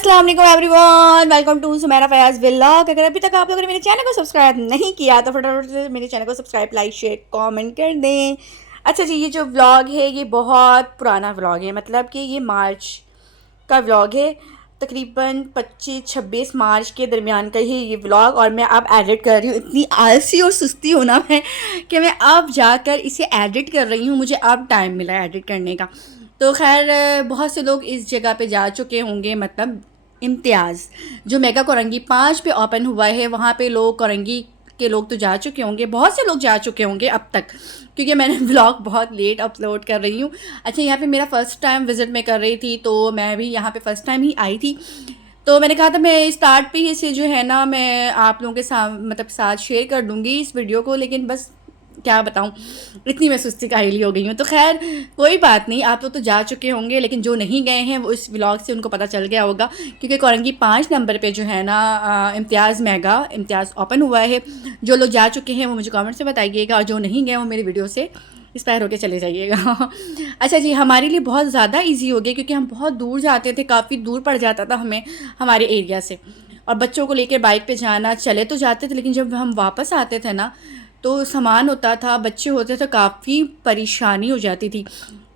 अस्सलाम वालेकुम everyone, welcome to Sumera Fayaz vlog. अगर अभी तक आप लोगों ने मेरे चैनल को सब्सक्राइब नहीं किया तो फटाफट से मेरे चैनल को सब्सक्राइब, लाइक, शेयर, कमेंट कर दें। अच्छा जी, ये जो व्लॉग है ये बहुत पुराना व्लॉग है, मतलब कि ये मार्च का व्लॉग है। तकरीबन 25-26 मार्च के दरमियान का ही ये व्लॉग, और मैं अब एडिट कर रही हूँ। इतनी आलसी और सुस्ती हूँ ना मैं कि मैं अब जाकर इसे एडिट कर रही हूँ। मुझे अब टाइम मिला है एडिट करने का। तो खैर, बहुत से लोग इस जगह पे जा चुके होंगे, मतलब इम्तियाज़ जो मेगा कोरंगी 5 पे ओपन हुआ है, वहाँ पे लोग कोरंगी के लोग तो जा चुके होंगे, बहुत से लोग जा चुके होंगे अब तक, क्योंकि मैंने ब्लॉग बहुत लेट अपलोड कर रही हूँ। अच्छा, यहाँ पे मेरा फ़र्स्ट टाइम विज़िट मैं कर रही थी, तो मैं भी यहाँ पे फ़र्स्ट टाइम ही आई थी। तो मैंने कहा था मैं स्टार्ट पे ही से जो है ना, मैं आप लोगों के साथ मतलब साथ शेयर कर दूँगी इस वीडियो को, लेकिन बस क्या बताऊँ, इतनी मैं सुस्ती काहिली हो गई हूँ। तो खैर कोई बात नहीं, आप लोग तो जा चुके होंगे, लेकिन जो नहीं गए हैं वो इस व्लॉग से उनको पता चल गया होगा, क्योंकि कोरंगी 5 नंबर पे जो है ना इम्तियाज़ मेगा इम्तियाज़ ओपन हुआ है। जो लोग जा चुके हैं वो मुझे कमेंट से बताइएगा, और जो नहीं गए वो मेरी वीडियो से इंस्पायर होकर चले जाइएगा। अच्छा जी, हमारे लिए बहुत ज़्यादा ईजी हो गया, क्योंकि हम बहुत दूर जाते थे, काफ़ी दूर पड़ जाता था हमें हमारे एरिया से, और बच्चों को लेकर बाइक पे जाना, चले तो जाते थे, लेकिन जब हम वापस आते थे ना तो सामान होता था, बच्चे होते थे, काफ़ी परेशानी हो जाती थी।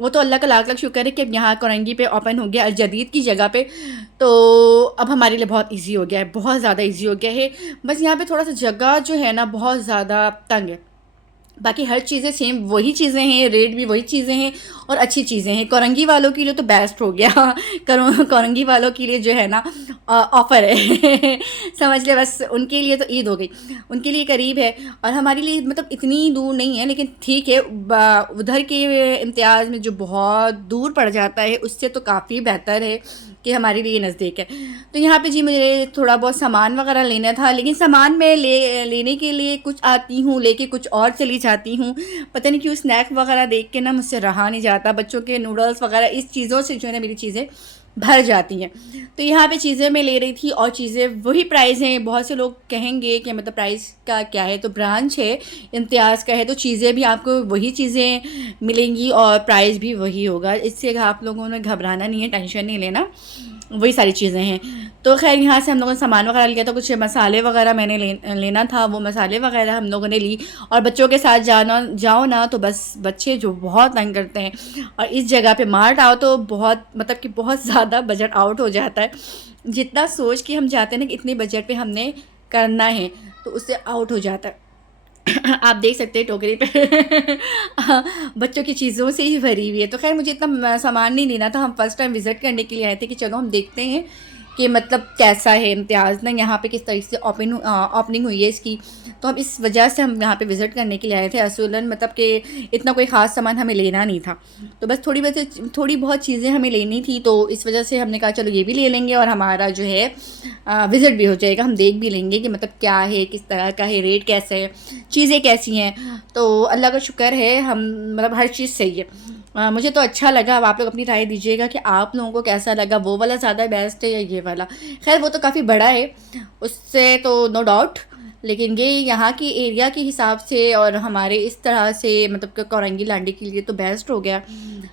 वो तो अल्लाह का लाख लाख शुक्र है कि अब यहाँ कोरंगी पे ओपन हो गया, अल जदीद की जगह पे। तो अब हमारे लिए बहुत इजी हो गया है, बहुत ज़्यादा इजी हो गया है। बस यहाँ पे थोड़ा सा जगह जो है ना बहुत ज़्यादा तंग है, बाकी हर चीज़ें सेम वही चीज़ें हैं, रेट भी वही चीज़ें हैं, और अच्छी चीज़ें हैं। कोरंगी वालों के लिए तो बेस्ट हो गया। कोरंगी वालों के लिए जो है ना ऑफ़र है। समझ ले, बस उनके लिए तो ईद हो गई, उनके लिए करीब है, और हमारे लिए मतलब इतनी दूर नहीं है, लेकिन ठीक है। उधर के इम्तियाज़ में जो बहुत दूर पड़ जाता है उससे तो काफ़ी बेहतर है कि हमारे लिए नज़दीक है। तो यहाँ पे जी मुझे थोड़ा बहुत सामान वगैरह लेना था, लेकिन सामान मैं लेने के लिए कुछ आती हूँ, लेके कुछ और चली जाती हूँ। पता नहीं क्यों स्नैक वगैरह देख के ना मुझसे रहा नहीं जाता, बच्चों के नूडल्स वगैरह इस चीज़ों से जो है ना मेरी चीज़ें भर जाती हैं। तो यहाँ पे चीज़ें मैं ले रही थी, और चीज़ें वही प्राइस हैं। बहुत से लोग कहेंगे कि मतलब प्राइस का क्या है, तो ब्रांच है इम्तियाज़ का है, तो चीज़ें भी आपको वही चीज़ें मिलेंगी और प्राइस भी वही होगा। इससे आप लोगों ने घबराना नहीं है, टेंशन नहीं लेना, वही सारी चीज़ें हैं। तो खैर यहाँ से हम लोगों ने सामान वगैरह लिया था, कुछ मसाले वगैरह मैंने लेना था, वो मसाले वगैरह हम लोगों ने ली। और बच्चों के साथ जाओ ना तो बस बच्चे जो बहुत तंग करते हैं, और इस जगह पे मार्ट आओ तो बहुत मतलब कि बहुत ज़्यादा बजट आउट हो जाता है। जितना सोच के हम जाते हैं ना कि इतने बजट पे हमने करना है, तो उससे आउट हो जाता है। आप देख सकते हैं टोकरी पे बच्चों की चीज़ों से ही भरी हुई है। तो खैर मुझे इतना सामान नहीं लेना था, हम फर्स्ट टाइम विज़िट करने के लिए आए थे कि चलो हम देखते हैं कि मतलब कैसा है इम्तियाज़ ना, यहाँ पे किस तरीके से ओपनिंग हुई है इसकी। तो हम इस वजह से हम यहाँ पे विज़िट करने के लिए आए थे। असूलन मतलब कि इतना कोई ख़ास सामान हमें लेना नहीं था, तो बस थोड़ी बहुत चीज़ें हमें लेनी थी, तो इस वजह से हमने कहा चलो ये भी ले लेंगे, और हमारा जो है विज़िट भी हो जाएगा, हम देख भी लेंगे कि मतलब क्या है, किस तरह का है, रेट कैसे है, चीज़ें कैसी हैं। तो अल्लाह का शुक्र है, हम मतलब हर चीज़ सही है। मुझे तो अच्छा लगा। अब आप लोग अपनी राय दीजिएगा कि आप लोगों को कैसा लगा, वो वाला ज़्यादा बेस्ट है या ये वाला। खैर वो तो काफ़ी बड़ा है, उससे तो नो डाउट, लेकिन ये यहाँ की एरिया के हिसाब से और हमारे इस तरह से मतलब कि कोरंगी लांडी के लिए तो बेस्ट हो गया।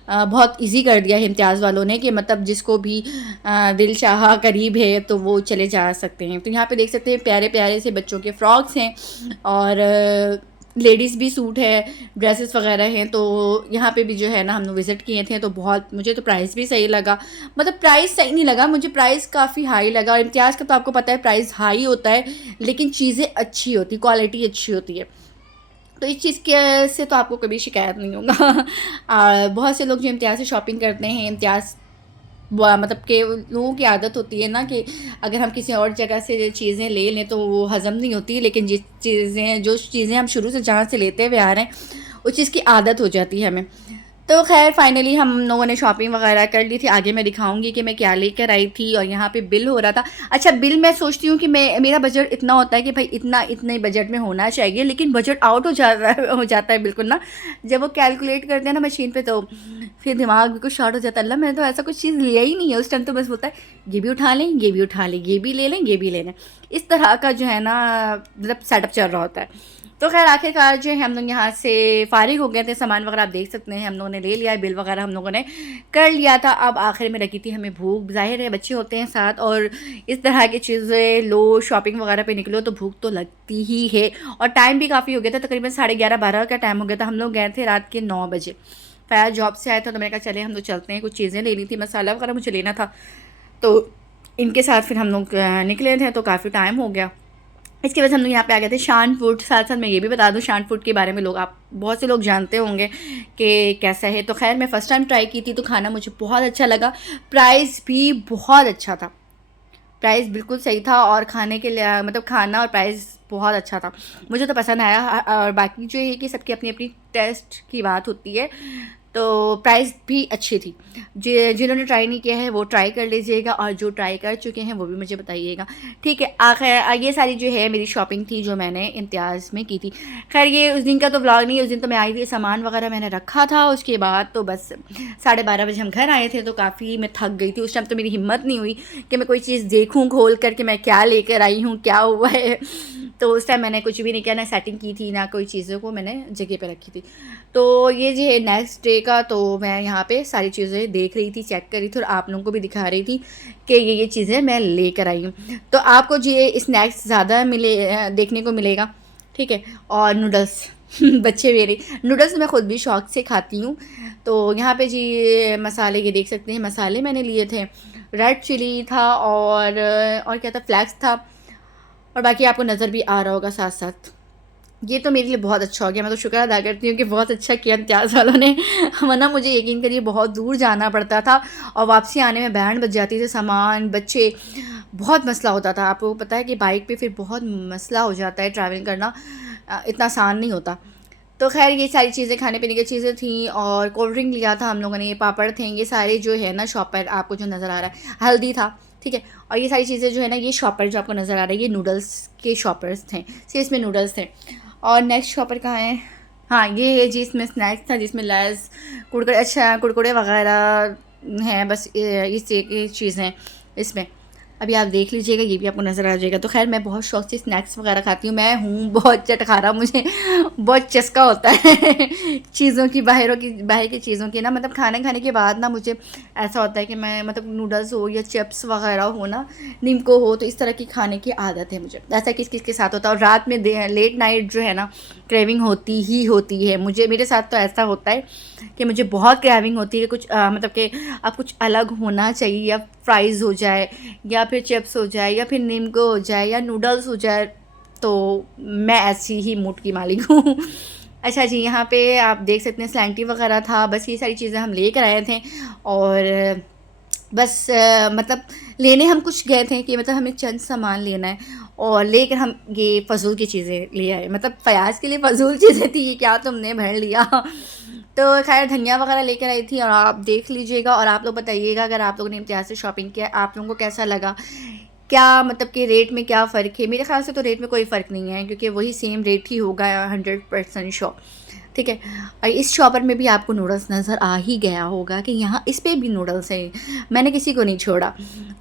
बहुत इजी कर दिया है इम्तियाज़ वालों ने कि मतलब जिसको भी दिल चाहा करीब है तो वो चले जा सकते हैं। तो यहाँ पे देख सकते हैं प्यारे प्यारे से बच्चों के फ्रॉक्स हैं, और लेडीज़ भी सूट है, ड्रेसेस वगैरह हैं। तो यहाँ पे भी जो है ना हम लोग विज़िट किए थे, तो बहुत मुझे तो प्राइस भी सही लगा। मतलब प्राइस सही नहीं लगा, मुझे प्राइस काफ़ी हाई लगा। और इम्तियाज़ का तो आपको पता है प्राइस हाई होता है, लेकिन चीज़ें अच्छी होती, क्वालिटी अच्छी होती है, तो इस चीज़ के से तो आपको कभी शिकायत नहीं होगा। बहुत से लोग जो इम्तियाज़ से शॉपिंग करते हैं, इम्तियाज़ मतलब कि लोगों की आदत होती है ना कि अगर हम किसी और जगह से चीज़ें ले लें तो वो हज़म नहीं होती, लेकिन जो चीज़ें हम शुरू से जहाँ से लेते हुए आ रहे हैं उस चीज़ की आदत हो जाती है हमें। तो खैर फाइनली हम लोगों ने शॉपिंग वगैरह कर ली थी। आगे मैं दिखाऊंगी कि मैं क्या लेकर आई थी, और यहाँ पे बिल हो रहा था। अच्छा, बिल मैं सोचती हूँ कि मेरा बजट इतना होता है कि भाई इतने बजट में होना चाहिए, लेकिन बजट आउट हो जाता है बिल्कुल ना। जब वो कैलकुलेट करते हैं ना मशीन पे, तो फिर दिमाग बिल्कुल शॉर्ट हो जाता है। अल्लाह, मैंने तो ऐसा कुछ चीज़ लिया ही नहीं है। उस टाइम तो बस बोलता है ये भी उठा लें, ये भी उठा लें, ये भी ले लें, ये भी ले लें। इस तरह का जो है ना मतलब सेटअप चल रहा होता है। तो खैर आखिरकार जो है हम लोग यहाँ से फ़ारिग हो गए थे। सामान वगैरह आप देख सकते हैं हम लोगों ने ले लिया, बिल वगैरह हम लोगों ने कर लिया था। अब आखिर में लगी थी हमें भूख, ज़ाहिर है बच्चे होते हैं साथ और इस तरह की चीज़ें लो, शॉपिंग वगैरह पे निकलो तो भूख तो लगती ही है। और टाइम भी काफ़ी हो गया था, तकरीबन 11:30-12 का टाइम हो गया था। हम लोग गए थे रात के 9 बजे। फयाज जॉब से आया था तो मैंने कहा चले हम लोग चलते हैं, कुछ चीज़ें लेनी थी, मसाला वगैरह मुझे लेना था। तो इनके साथ फिर हम लोग निकले थे तो काफ़ी टाइम हो गया। इसके वजह से हम लोग यहाँ पे आ गए थे शान फूड। साथ साथ मैं ये भी बता दूँ शान फूड के बारे में, लोग आप बहुत से लोग जानते होंगे कि कैसा है। तो खैर मैं फ़र्स्ट टाइम ट्राई की थी तो खाना मुझे बहुत अच्छा लगा, प्राइस भी बहुत अच्छा था, प्राइस बिल्कुल सही था और खाने के लिए मतलब खाना और प्राइस बहुत अच्छा था, मुझे तो पसंद आया। और बाकी जो है कि सबकी अपनी अपनी टेस्ट की बात होती है, तो प्राइस भी अच्छी थी। जिन्होंने ट्राई नहीं किया है वो ट्राई कर लीजिएगा और जो ट्राई कर चुके हैं वो भी मुझे बताइएगा, ठीक है। आखिर ये सारी जो है मेरी शॉपिंग थी जो मैंने इम्तियाज़ में की थी। खैर ये उस दिन का तो व्लॉग नहीं है, उस दिन तो मैं आई थी, सामान वगैरह मैंने रखा था। उसके बाद तो बस 12:30 बजे हम घर आए थे तो काफ़ी मैं थक गई थी। उस टाइम तो मेरी हिम्मत नहीं हुई कि मैं कोई चीज़ देखूँ खोल कर के मैं क्या लेकर आई हूँ, क्या हुआ है। तो उस टाइम मैंने कुछ भी नहीं किया, ना सेटिंग की थी ना कोई चीज़ों को मैंने जगह पे रखी थी। तो ये जो है नेक्स्ट डे का, तो मैं यहाँ पे सारी चीज़ें देख रही थी, चेक कर रही थी और आप लोगों को भी दिखा रही थी कि ये चीज़ें मैं लेकर आई हूँ। तो आपको जो ये स्नैक्स ज़्यादा देखने को मिलेगा, ठीक है। और नूडल्स बच्चे मेरे नूडल्स मैं ख़ुद भी शौक़ से खाती हूँ। तो यहाँ पे जी मसाले ये देख सकते हैं, मसाले मैंने लिए थे, रेड चिली था और क्या था, फ्लैक्स था, और बाकी आपको नज़र भी आ रहा होगा साथ साथ। ये तो मेरे लिए बहुत अच्छा हो गया, मैं तो शुक्र अदा करती हूँ कि बहुत अच्छा किया इम्तियाज़ वालों ने, वरना मुझे यकीन करिए बहुत दूर जाना पड़ता था और वापसी आने में बैंड बज जाती थी, सामान बच्चे बहुत मसला होता था। आपको पता है कि बाइक पे फिर बहुत मसला हो जाता है, ट्रैवलिंग करना इतना आसान नहीं होता। तो खैर ये सारी चीज़ें खाने पीने की चीज़ें थी और कोल्ड ड्रिंक लिया था हम लोगों ने, पापड़ थे, ये सारे जो है ना शॉप पर आपको जो नज़र आ रहा है, हल्दी था, ठीक है। और ये सारी चीज़ें जो है ना, ये शॉपर जो आपको नज़र आ रहा है ये नूडल्स के शॉपर्स थे, सिर्फ इसमें नूडल्स थे। और नेक्स्ट शॉपर कहाँ है, हाँ ये है जी, इसमें स्नैक्स था जिसमें लेस कुरकुरे, अच्छा कुरकुरे वगैरह हैं, बस इस की चीज़ें इसमें। अभी आप देख लीजिएगा, ये भी आपको नज़र आ जाएगा। तो खैर मैं बहुत शौक़ से स्नैक्स वगैरह खाती हूँ, मैं हूँ बहुत चटखारा, मुझे बहुत चस्का होता है चीज़ों की, बाहर की चीज़ों की ना, मतलब खाने के बाद ना मुझे ऐसा होता है कि मैं मतलब नूडल्स हो या चिप्स वगैरह हो ना, निम्को हो, तो इस तरह की खाने की आदत है मुझे। ऐसा किस किस के साथ होता है, और रात में लेट नाइट जो है ना क्रेविंग होती ही होती है मुझे, मेरे साथ तो ऐसा होता है कि मुझे बहुत क्रेविंग होती है कुछ मतलब कि अब कुछ अलग होना चाहिए, या फ्राइज़ हो जाए या फिर चिप्स हो जाए या फिर निम्को हो जाए या नूडल्स हो जाए, तो मैं ऐसी ही मूड की मालिक हूँ अच्छा जी, यहाँ पे आप देख सकते हैं स्लैंटी वगैरह था, बस ये सारी चीज़ें हम लेकर आए थे। और बस मतलब लेने हम कुछ गए थे कि मतलब हमें चंद सामान लेना है और लेकर हम ये फ़ज़ूल की चीज़ें ले आए, मतलब फ़याज़ के लिए फ़ज़ूल चीज़ें थी, ये क्या तुमने भर लिया तो खैर धनिया वगैरह लेकर आई थी और आप देख लीजिएगा और आप लोग बताइएगा अगर आप लोगों ने इम्तियाज़ से शॉपिंग किया आप लोगों को कैसा लगा, क्या मतलब कि रेट में क्या फ़र्क है। मेरे ख़्याल से तो रेट में कोई फ़र्क नहीं है क्योंकि वही सेम रेट ही होगा 100% श्योर, ठीक है। और इस शॉपर में भी आपको नूडल्स नज़र आ ही गया होगा कि यहाँ इस पे भी नूडल्स हैं, मैंने किसी को नहीं छोड़ा।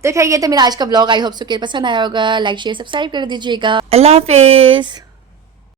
तो खैर ये था मेरा आज का ब्लॉग, आई होप सो कि पसंद आया होगा, लाइक शेयर सब्सक्राइब कर दीजिएगा। अल्लाह हाफ़िज़।